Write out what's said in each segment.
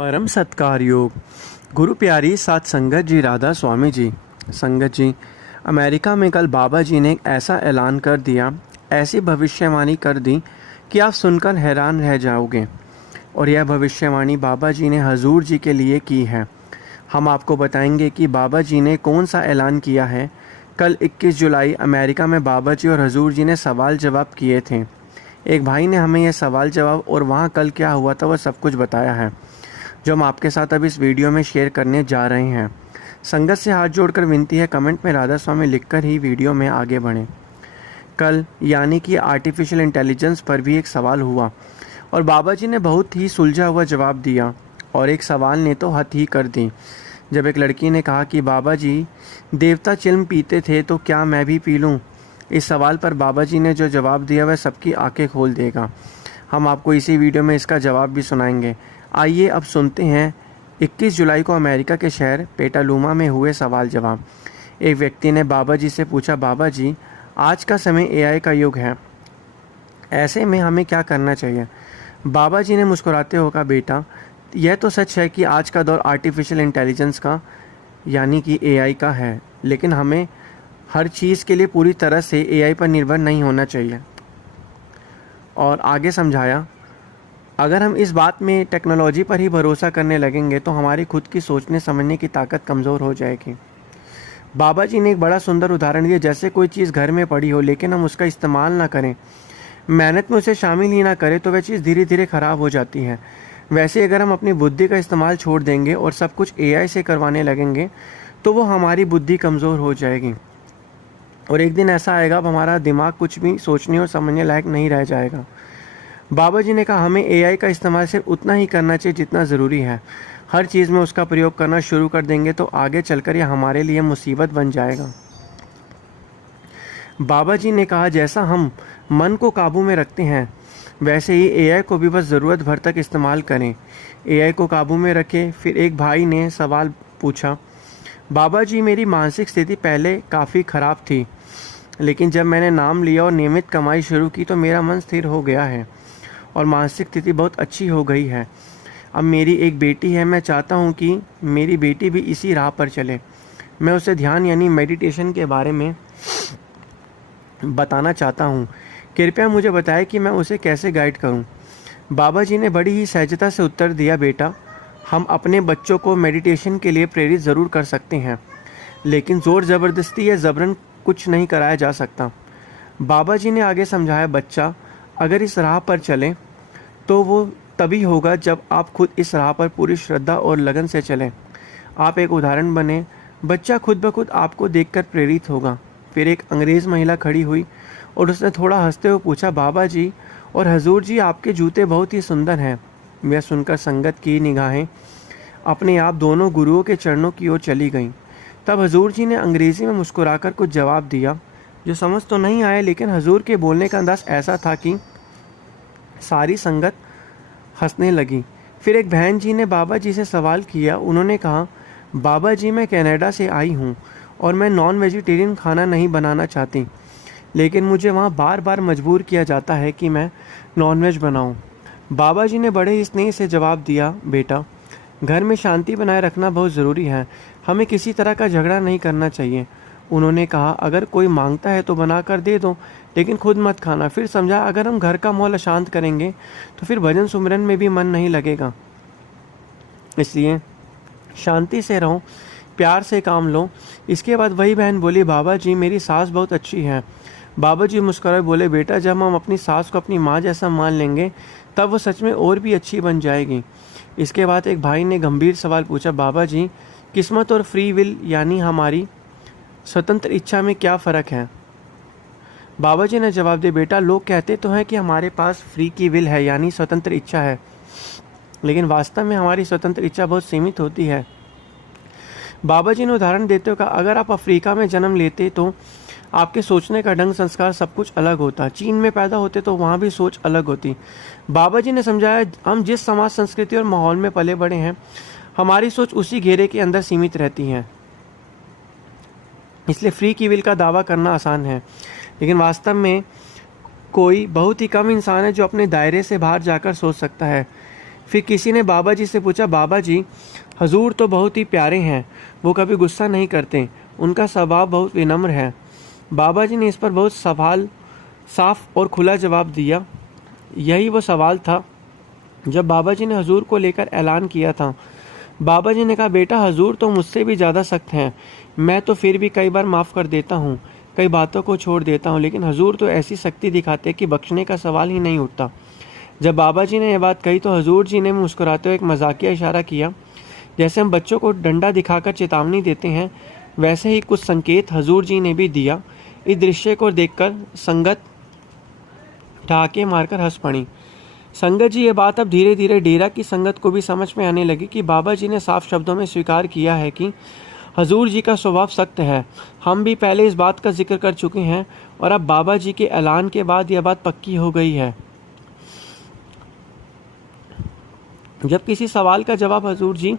परम सत्कार योग गुरु प्यारी साथ संगत जी राधा स्वामी जी। संगत जी, अमेरिका में कल बाबा जी ने एक ऐसा ऐलान कर दिया, ऐसी भविष्यवाणी कर दी कि आप सुनकर हैरान रह जाओगे। और यह भविष्यवाणी बाबा जी ने हजूर जी के लिए की है। हम आपको बताएंगे कि बाबा जी ने कौन सा ऐलान किया है। कल 21 जुलाई अमेरिका में बाबा जी और हजूर जी ने सवाल जवाब किए थे। एक भाई ने हमें यह सवाल जवाब और वहाँ कल क्या हुआ था वह सब कुछ बताया है, जो हम आपके साथ अब इस वीडियो में शेयर करने जा रहे हैं। संगत से हाथ जोड़कर विनती है, कमेंट में राधा स्वामी लिखकर ही वीडियो में आगे बढ़ें। कल यानी कि आर्टिफिशियल इंटेलिजेंस पर भी एक सवाल हुआ और बाबा जी ने बहुत ही सुलझा हुआ जवाब दिया, और एक सवाल ने तो हद ही कर दी। जब एक लड़की ने कहा कि बाबा जी देवता चिल्म पीते थे तो क्या मैं भी पी लूँ। इस सवाल पर बाबा जी ने जो जवाब दिया वह सबकी आंखें खोल देगा। हम आपको इसी वीडियो में इसका जवाब भी सुनाएंगे। आइए अब सुनते हैं 21 जुलाई को अमेरिका के शहर पेटालूमा में हुए सवाल जवाब। एक व्यक्ति ने बाबा जी से पूछा, बाबा जी आज का समय एआई का युग है, ऐसे में हमें क्या करना चाहिए। बाबा जी ने मुस्कुराते हुए कहा, बेटा यह तो सच है कि आज का दौर आर्टिफिशियल इंटेलिजेंस का यानी कि एआई का है, लेकिन हमें हर चीज़ के लिए पूरी तरह से एआई पर निर्भर नहीं होना चाहिए। और आगे समझाया, अगर हम इस बात में टेक्नोलॉजी पर ही भरोसा करने लगेंगे तो हमारी खुद की सोचने समझने की ताकत कमज़ोर हो जाएगी। बाबा जी ने एक बड़ा सुंदर उदाहरण दिया, जैसे कोई चीज़ घर में पड़ी हो लेकिन हम उसका इस्तेमाल ना करें, मेहनत में उसे शामिल ही ना करें, तो वह चीज़ धीरे धीरे ख़राब हो जाती है। वैसे अगर हम अपनी बुद्धि का इस्तेमाल छोड़ देंगे और सब कुछ एआई से करवाने लगेंगे तो वो हमारी बुद्धि कमज़ोर हो जाएगी और एक दिन ऐसा आएगा अब हमारा दिमाग कुछ भी सोचने और समझने लायक नहीं रह जाएगा। बाबा जी ने कहा, हमें एआई का इस्तेमाल सिर्फ उतना ही करना चाहिए जितना ज़रूरी है। हर चीज़ में उसका प्रयोग करना शुरू कर देंगे तो आगे चलकर यह हमारे लिए मुसीबत बन जाएगा। बाबा जी ने कहा, जैसा हम मन को काबू में रखते हैं वैसे ही एआई को भी बस ज़रूरत भर तक इस्तेमाल करें। एआई को काबू में रखें। फिर एक भाई ने सवाल पूछा, बाबा जी मेरी मानसिक स्थिति पहले काफ़ी ख़राब थी, लेकिन जब मैंने नाम लिया और नियमित कमाई शुरू की तो मेरा मन स्थिर हो गया है और मानसिक स्थिति बहुत अच्छी हो गई है। अब मेरी एक बेटी है, मैं चाहता हूँ कि मेरी बेटी भी इसी राह पर चले। मैं उसे ध्यान यानी मेडिटेशन के बारे में बताना चाहता हूँ। कृपया मुझे बताएं कि मैं उसे कैसे गाइड करूँ। बाबा जी ने बड़ी ही सहजता से उत्तर दिया, बेटा हम अपने बच्चों को मेडिटेशन के लिए प्रेरित ज़रूर कर सकते हैं, लेकिन ज़ोर ज़बरदस्ती या ज़बरन कुछ नहीं कराया जा सकता। बाबा जी ने आगे समझाया, बच्चा अगर इस राह पर चले तो वो तभी होगा जब आप खुद इस राह पर पूरी श्रद्धा और लगन से चलें। आप एक उदाहरण बने, बच्चा खुद ब खुद आपको देखकर प्रेरित होगा। फिर एक अंग्रेज़ महिला खड़ी हुई और उसने थोड़ा हंसते हुए पूछा, बाबा जी और हजूर जी आपके जूते बहुत ही सुंदर हैं। यह सुनकर संगत की निगाहें अपने आप दोनों गुरुओं के चरणों की ओर चली गईं। तब हजूर जी ने अंग्रेज़ी में मुस्कुराकर कुछ जवाब दिया जो समझ तो नहीं आया, लेकिन हजूर के बोलने का अंदाज़ ऐसा था कि सारी संगत हंसने लगी। फिर एक बहन जी ने बाबा जी से सवाल किया। उन्होंने कहा, बाबा जी मैं कनाडा से आई हूँ और मैं नॉन वेजिटेरियन खाना नहीं बनाना चाहती, लेकिन मुझे वहाँ बार बार मजबूर किया जाता है कि मैं नॉनवेज बनाऊँ। बाबा जी ने बड़े ही स्नेह से जवाब दिया, बेटा घर में शांति बनाए रखना बहुत ज़रूरी है, हमें किसी तरह का झगड़ा नहीं करना चाहिए। उन्होंने कहा, अगर कोई मांगता है तो बना कर दे दो, लेकिन खुद मत खाना। फिर समझा, अगर हम घर का माहौल अशांत करेंगे तो फिर भजन सुमिरन में भी मन नहीं लगेगा, इसलिए शांति से रहो, प्यार से काम लो। इसके बाद वही बहन बोली, बाबा जी मेरी सास बहुत अच्छी है। बाबा जी मुस्कुराए बोले, बेटा जब हम अपनी सास को अपनी माँ जैसा मान लेंगे तब वो सच में और भी अच्छी बन जाएगी। इसके बाद एक भाई ने गंभीर सवाल पूछा, बाबा जी किस्मत और फ्री विल यानी हमारी स्वतंत्र इच्छा में क्या फ़र्क है। बाबा जी ने जवाब दिया, बेटा लोग कहते तो हैं कि हमारे पास फ्री की विल है यानी स्वतंत्र इच्छा है, लेकिन वास्तव में हमारी स्वतंत्र इच्छा बहुत सीमित होती है। बाबा जी ने उदाहरण देते हुए कहा, अगर आप अफ्रीका में जन्म लेते तो आपके सोचने का ढंग संस्कार सब कुछ अलग होता। चीन में पैदा होते तो वहाँ भी सोच अलग होती। बाबा जी ने समझाया, हम जिस समाज संस्कृति और माहौल में पले बड़े हैं हमारी सोच उसी घेरे के अंदर सीमित रहती है, इसलिए फ्री की विल का दावा करना आसान है, लेकिन वास्तव में कोई बहुत ही कम इंसान है जो अपने दायरे से बाहर जाकर सोच सकता है। फिर किसी ने बाबा जी से पूछा, बाबा जी हजूर तो बहुत ही प्यारे हैं, वो कभी गुस्सा नहीं करते, उनका स्वभाव बहुत विनम्र है। बाबा जी ने इस पर बहुत साफ और खुला जवाब दिया। यही वो सवाल था जब बाबा जी ने हजूर को लेकर ऐलान किया था। बाबा जी ने कहा, बेटा हजूर तो मुझसे भी ज़्यादा सख्त हैं, मैं तो फिर भी कई बार माफ़ कर देता हूँ, कई बातों को छोड़ देता हूँ, लेकिन हजूर तो ऐसी सख्ती दिखाते कि बख्शने का सवाल ही नहीं उठता। जब बाबा जी ने यह बात कही तो हजूर जी ने मुस्कुराते हुए एक मजाकिया इशारा किया। जैसे हम बच्चों को डंडा दिखाकर चेतावनी देते हैं, वैसे ही कुछ संकेत हजूर जी ने भी दिया। इस दृश्य को देखकर संगत ठहाके मारकर हंस पड़ी। संगत जी ये बात अब धीरे धीरे डेरा की संगत को भी समझ में आने लगी कि बाबा जी ने साफ शब्दों में स्वीकार किया है कि हजूर जी का स्वभाव सख्त है। हम भी पहले इस बात का जिक्र कर चुके हैं और अब बाबा जी के ऐलान के बाद यह बात पक्की हो गई है। जब किसी सवाल का जवाब हजूर जी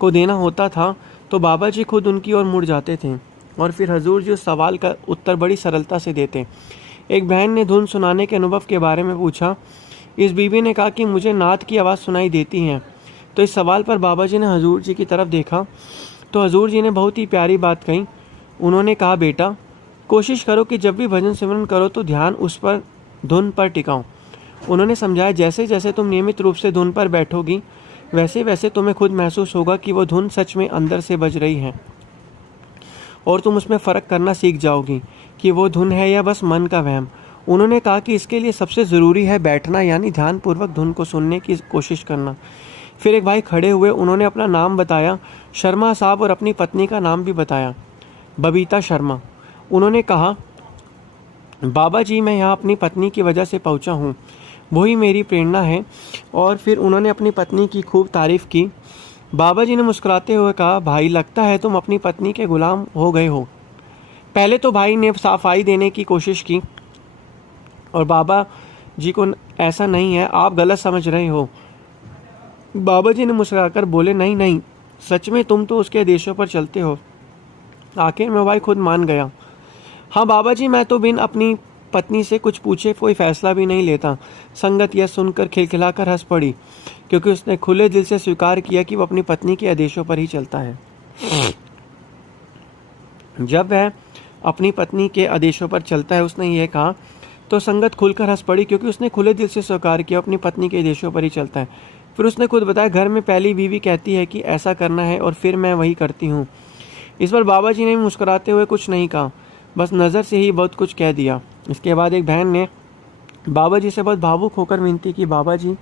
को देना होता था तो बाबा जी खुद उनकी ओर मुड़ जाते थे और फिर हजूर जी उस सवाल का उत्तर बड़ी सरलता से देते। एक बहन ने धुन सुनाने के अनुभव के बारे में पूछा। इस बीबी ने कहा कि मुझे नात की आवाज़ सुनाई देती है। तो इस सवाल पर बाबा जी ने हजूर जी की तरफ देखा तो हजूर जी ने बहुत ही प्यारी बात कही। उन्होंने कहा, बेटा कोशिश करो कि जब भी भजन सिमरन करो तो ध्यान उस पर धुन पर टिकाओ। उन्होंने समझाया, जैसे जैसे तुम नियमित रूप से धुन पर बैठोगी वैसे वैसे तुम्हें खुद महसूस होगा कि वो धुन सच में अंदर से बज रही है और तुम उसमें फ़र्क करना सीख जाओगी कि वो धुन है या बस मन का वहम। उन्होंने कहा कि इसके लिए सबसे ज़रूरी है बैठना, यानी ध्यानपूर्वक धुन को सुनने की कोशिश करना। फिर एक भाई खड़े हुए, उन्होंने अपना नाम बताया, शर्मा साहब, और अपनी पत्नी का नाम भी बताया, बबीता शर्मा। उन्होंने कहा, बाबा जी मैं यहाँ अपनी पत्नी की वजह से पहुँचा हूँ, वही मेरी प्रेरणा है। और फिर उन्होंने अपनी पत्नी की खूब तारीफ़ की। बाबा जी ने मुस्कुराते हुए कहा, भाई लगता है तुम अपनी पत्नी के गुलाम हो गए हो। पहले तो भाई ने सफाई देने की कोशिश की और बाबा जी को, ऐसा नहीं है, आप गलत समझ रहे हो। बाबा जी ने मुस्कुराकर बोले, नहीं नहीं, सच में तुम तो उसके आदेशों पर चलते हो। आखिर में भाई खुद मान गया। हाँ बाबा जी, मैं तो बिन अपनी पत्नी से कुछ पूछे कोई फैसला भी नहीं लेता। संगत यह सुनकर खिलखिलाकर हंस पड़ी क्योंकि उसने खुले दिल से स्वीकार किया कि वो अपनी पत्नी के आदेशों पर ही चलता है। जब वह अपनी पत्नी के आदेशों पर चलता है, उसने यह कहा, तो संगत खुलकर हंस पड़ी क्योंकि उसने खुले दिल से स्वीकार किया अपनी पत्नी के आदेशों पर ही चलता है। फिर उसने खुद बताया, घर में पहली बीवी कहती है कि ऐसा करना है और फिर मैं वही करती हूँ। इस पर बाबा जी ने मुस्कुराते हुए कुछ नहीं कहा, बस नज़र से ही बहुत कुछ कह दिया। इसके बाद एक बहन ने बाबा जी से बहुत भावुक होकर विनती की, बाबा जी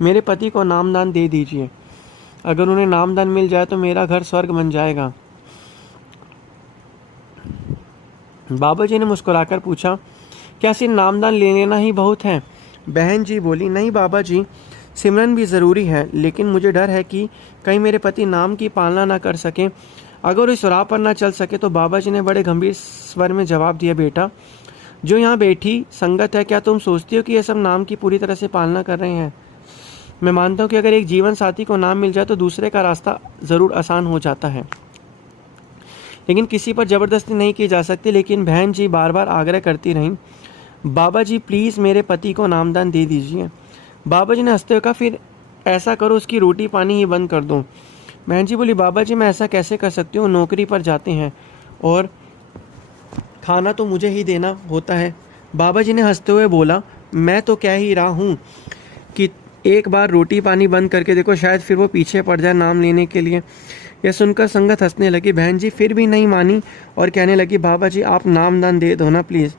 मेरे पति को नामदान दे दीजिए, अगर उन्हें नामदान मिल जाए तो मेरा घर स्वर्ग बन जाएगा। बाबा जी ने मुस्कुराकर पूछा, क्या सिर्फ नामदान ले लेना ही बहुत है? बहन जी बोली, नहीं बाबा जी, सिमरन भी ज़रूरी है, लेकिन मुझे डर है कि कहीं मेरे पति नाम की पालना ना कर सकें, अगर इस राह पर ना चल सके। तो बाबा जी ने बड़े गंभीर स्वर में जवाब दिया, बेटा जो यहाँ बैठी संगत है, क्या तुम सोचती हो कि ये सब नाम की पूरी तरह से पालना कर रहे हैं? मैं मानता हूँ कि अगर एक जीवन साथी को नाम मिल जाए तो दूसरे का रास्ता ज़रूर आसान हो जाता है, लेकिन किसी पर ज़बरदस्ती नहीं की जा सकती। लेकिन बहन जी बार बार आग्रह करती रहीं, बाबा जी प्लीज़ मेरे पति को नामदान दे दीजिए। बाबा जी ने हंसते हुए कहा, फिर ऐसा करो उसकी रोटी पानी ही बंद कर दो। बहन जी बोली, बाबा जी मैं ऐसा कैसे कर सकती हूँ, नौकरी पर जाते हैं और खाना तो मुझे ही देना होता है। बाबा जी ने हंसते हुए बोला, मैं तो कह ही रहा हूँ कि एक बार रोटी पानी बंद करके देखो, शायद फिर वो पीछे पड़ जाए नाम लेने के लिए। यह सुनकर संगत हंसने लगी। बहन जी फिर भी नहीं मानी और कहने लगी, बाबा जी आप नामदान दे दो ना प्लीज़।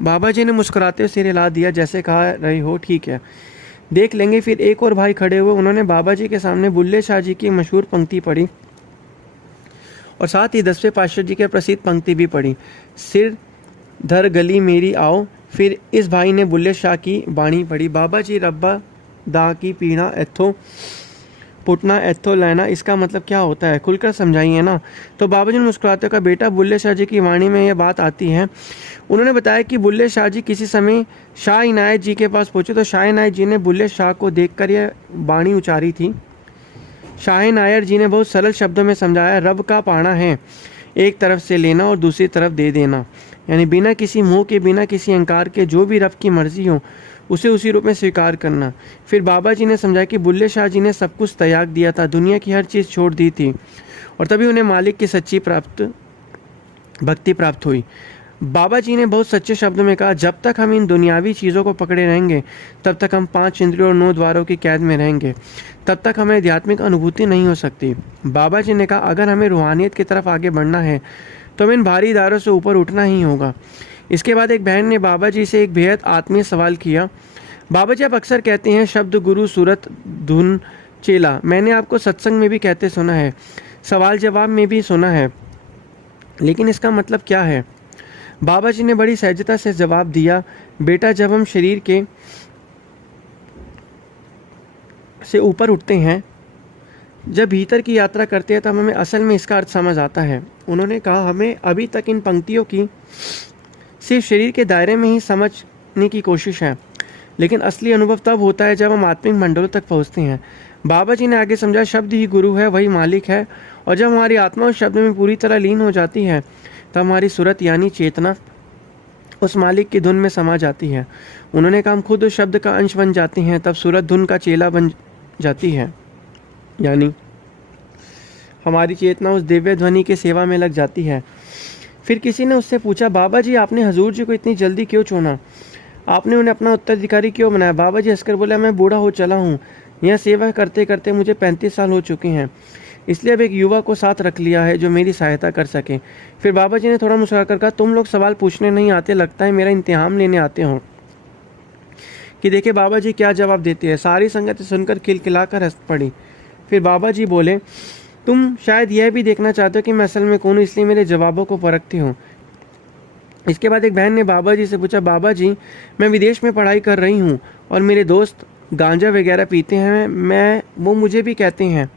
बाबा जी ने मुस्कुराते हुए सिर हिला दिया, जैसे कहा रही हो, ठीक है देख लेंगे। फिर एक और भाई खड़े हुए, उन्होंने बाबा जी के सामने बुल्ले शाह जी की मशहूर पंक्ति पढ़ी और साथ ही 10वें पातशाह जी के प्रसिद्ध पंक्ति भी पढ़ी, सिर धर गली मेरी आओ। फिर इस भाई ने बुल्ले शाह की बाणी पढ़ी, बाबा जी रब्बा दा की पीना एथो पुटना एथो लेना। इसका मतलब क्या होता है, खुलकर समझाइए ना। तो बाबा जी ने मुस्कुराते कहा, बेटा बुल्ले शाह जी की वाणी में यह बात आती है। उन्होंने बताया कि बुल्ले शाह जी किसी समय शाह इनायत जी के पास पहुंचे तो शाह इनायत जी ने बुल्ले शाह को देखकर यह बाणी उचारी थी। शाह नायर जी ने बहुत सरल शब्दों में समझाया, रब का पाना है एक तरफ से लेना और दूसरी तरफ दे देना, यानी बिना किसी मोह के, बिना किसी अहंकार के, जो भी रब की मर्जी हो उसे उसी रूप में स्वीकार करना। फिर बाबा जी ने समझाया कि बुल्ले शाह जी ने सब कुछ त्याग दिया था, दुनिया की हर चीज़ छोड़ दी थी, और तभी उन्हें मालिक की सच्ची भक्ति प्राप्त हुई। बाबा जी ने बहुत सच्चे शब्दों में कहा, जब तक हम इन दुनियावी चीज़ों को पकड़े रहेंगे तब तक हम 5 इंद्रियों और 9 द्वारों की कैद में रहेंगे, तब तक हमें आध्यात्मिक अनुभूति नहीं हो सकती। बाबा जी ने कहा, अगर हमें रूहानियत की तरफ आगे बढ़ना है तो हमें इन भारी दायरों से ऊपर उठना ही होगा। इसके बाद एक बहन ने बाबा जी से एक बेहद आत्मीय सवाल किया, बाबा जी आप अक्सर कहते हैं शब्द गुरु सूरत धुन चेला, मैंने आपको सत्संग में भी कहते सुना है, सवाल जवाब में भी सुना है, लेकिन इसका मतलब क्या है? बाबा जी ने बड़ी सहजता से जवाब दिया, बेटा जब हम शरीर के से ऊपर उठते हैं, जब भीतर की यात्रा करते हैं, तब हमें असल में इसका अर्थ समझ आता है। उन्होंने कहा, हमें अभी तक इन पंक्तियों की सिर्फ शरीर के दायरे में ही समझने की कोशिश है, लेकिन असली अनुभव तब होता है जब हम आत्मिक मंडलों तक पहुंचते हैं। बाबा जी ने आगे समझा, शब्द ही गुरु है, वही मालिक है, और जब हमारी आत्मा उस शब्द में पूरी तरह लीन हो जाती है तब हमारी सूरत यानी चेतना उस मालिक की धुन में समा जाती है। उन्होंने कहा, हम खुद उस शब्द का अंश बन जाते हैं, तब सूरत धुन का चेला बन जाती है, यानी हमारी चेतना उस दिव्य ध्वनि की सेवा में लग जाती है। फिर किसी ने उससे पूछा, बाबा जी आपने हजूर जी को इतनी जल्दी क्यों चुना, आपने उन्हें अपना उत्तराधिकारी क्यों बनाया? बाबा जी हंसकर बोला, मैं बूढ़ा हो चला हूँ, यह सेवा करते करते मुझे 35 साल हो चुके हैं, इसलिए अब एक युवा को साथ रख लिया है जो मेरी सहायता कर सके। फिर बाबा जी ने थोड़ा मुस्कुराकर कहा, तुम लोग सवाल पूछने नहीं आते, लगता है मेरा इम्तिहान लेने आते हो कि देखे बाबा जी क्या जवाब देते हैं। सारी संगत सुनकर खिलखिलाकर हंस पड़ी। फिर बाबा जी बोले, तुम शायद यह भी देखना चाहते हो कि मैं असल में कौन हूँ, इसलिए मेरे जवाबों को परखती हूँ। इसके बाद एक बहन ने बाबा जी से पूछा, बाबा जी मैं विदेश में पढ़ाई कर रही हूँ और मेरे दोस्त गांजा वगैरह पीते हैं, वो मुझे भी कहते हैं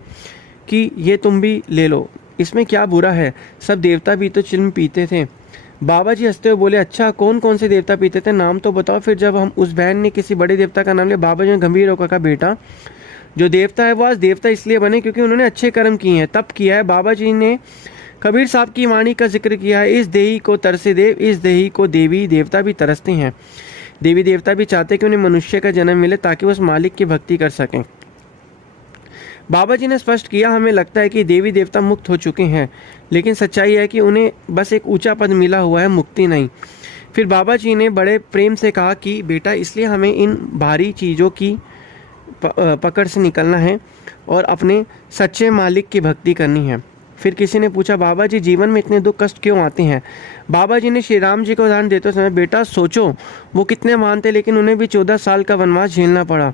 कि ये तुम भी ले लो, इसमें क्या बुरा है, सब देवता भी तो चिल्म पीते थे। बाबा जी हंसते हुए बोले, अच्छा कौन कौन से देवता पीते थे, नाम तो बताओ। फिर जब हम उस बहन ने किसी बड़े देवता का नाम लिया, बाबा जी ने गंभीर होकर कहा, बेटा जो देवता है वो आज देवता इसलिए बने क्योंकि उन्होंने अच्छे कर्म किए हैं, तप किया है। बाबा जी ने कबीर साहब की वाणी का जिक्र किया है, इस देही को तरसे देव, इस देही को देवी देवता भी तरसते हैं। देवी देवता भी चाहते कि उन्हें मनुष्य का जन्म मिले ताकि वो उस मालिक की भक्ति कर सकें। बाबा जी ने स्पष्ट किया, हमें लगता है कि देवी देवता मुक्त हो चुके हैं, लेकिन सच्चाई है कि उन्हें बस एक ऊंचा पद मिला हुआ है, मुक्ति नहीं। फिर बाबा जी ने बड़े प्रेम से कहा कि बेटा इसलिए हमें इन भारी चीज़ों की पकड़ से निकलना है और अपने सच्चे मालिक की भक्ति करनी है। फिर किसी ने पूछा, बाबा जी जीवन में इतने दुख कष्ट क्यों आते हैं? बाबा जी ने श्री राम जी को उदाहरण देते समय, बेटा सोचो वो कितने महान थे, लेकिन उन्हें भी 14 साल का वनवास झेलना पड़ा।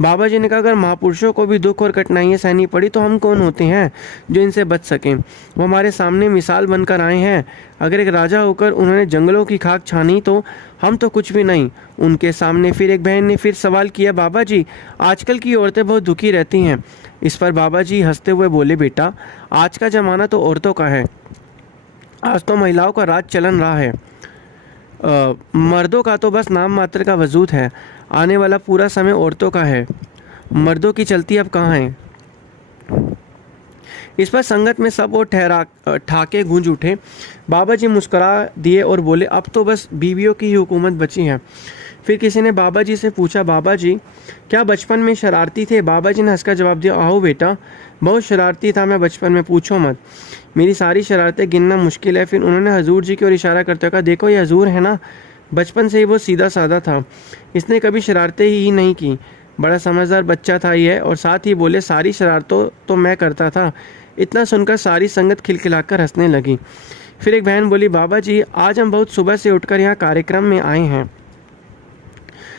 बाबा जी ने कहा, अगर महापुरुषों को भी दुख और कठिनाइयाँ सहनी पड़ी तो हम कौन होते हैं जो इनसे बच सकें? वो हमारे सामने मिसाल बनकर आए हैं। अगर एक राजा होकर उन्होंने जंगलों की खाक छानी तो हम तो कुछ भी नहीं उनके सामने। फिर एक बहन ने फिर सवाल किया, बाबा जी आजकल की औरतें बहुत दुखी रहती हैं। इस पर बाबा जी हंसते हुए बोले, बेटा आज का ज़माना तो औरतों का है, आज तो महिलाओं का राज चलन रहा है, मर्दों का तो बस नाम मात्र का वजूद है। आने वाला पूरा समय औरतों का है, मर्दों की चलती अब कहाँ है? इस पर संगत में सब और ठाके गूंज उठे। बाबा जी मुस्कुरा दिए और बोले, अब तो बस बीवियों की ही हुकूमत बची है। फिर किसी ने बाबा जी से पूछा, बाबा जी क्या बचपन में शरारती थे? बाबा जी ने हंसकर जवाब दिया, आओ बेटा बहुत शरारती था मैं बचपन में, पूछो मत, मेरी सारी शरारतें गिनना मुश्किल है। फिर उन्होंने हजूर जी की ओर इशारा करते हुए कहा, देखो ये हजूर है ना, बचपन से ही वो सीधा साधा था, इसने कभी शरारतें ही नहीं की, बड़ा समझदार बच्चा था ये। और साथ ही बोले, सारी शरारतों तो मैं करता था। इतना सुनकर सारी संगत खिलखिलाकर हंसने लगी। फिर एक बहन बोली, बाबा जी आज हम बहुत सुबह से उठकर यहाँ कार्यक्रम में आए हैं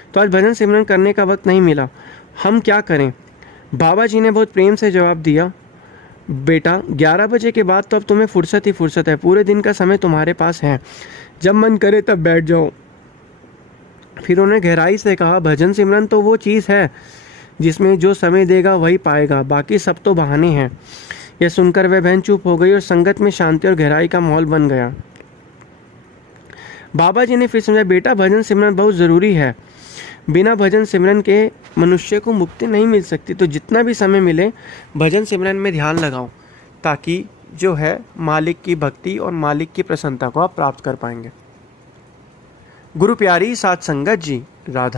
तो आज भजन सिमरन करने का वक्त नहीं मिला, हम क्या करें? बाबा जी ने बहुत प्रेम से जवाब दिया, बेटा 11 बजे के बाद तो अब तुम्हें फुर्सत ही फुर्सत है, पूरे दिन का समय तुम्हारे पास है, जब मन करे तब बैठ जाओ। फिर उन्होंने गहराई से कहा, भजन सिमरन तो वो चीज़ है जिसमें जो समय देगा वही पाएगा, बाकी सब तो बहाने हैं। यह सुनकर वह बहन चुप हो गई और संगत में शांति और गहराई का माहौल बन गया। बाबा जी ने फिर समझाया, बेटा भजन सिमरन बहुत ज़रूरी है, बिना भजन सिमरन के मनुष्य को मुक्ति नहीं मिल सकती, तो जितना भी समय मिले भजन सिमरन में ध्यान लगाओ ताकि जो है मालिक की भक्ति और मालिक की प्रसन्नता को आप प्राप्त कर पाएंगे। गुरु प्यारी साथ संगत जी, राधा।